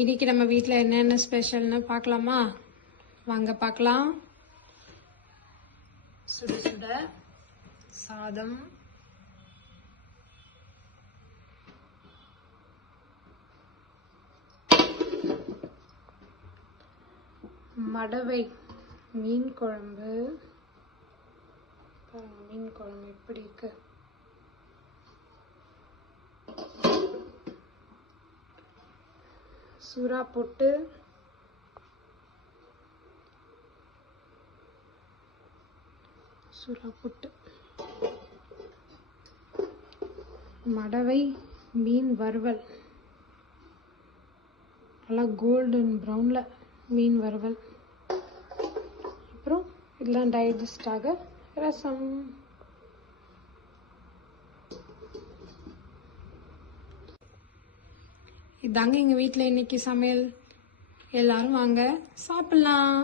இன்னைக்கு நம்ம வீட்டில் என்னென்ன ஸ்பெஷல்னு பார்க்கலாமா? வாங்க பார்க்கலாம். சுட சுட சாதம், மடவை மீன் குழம்பு. மீன் குழம்பு எப்படி இருக்கு? சுறா போட்டு மடவை மீன் வறுவல், நல்லா கோல்டன் ப்ரௌனில் மீன் வறுவல். அப்புறம் இதெல்லாம் டைஜஸ்டாக ரசம். இதாங்க எங்கள் வீட்டில் இன்னைக்கு சமையல். எல்லாரும் வாங்க சாப்பிட்லாம்.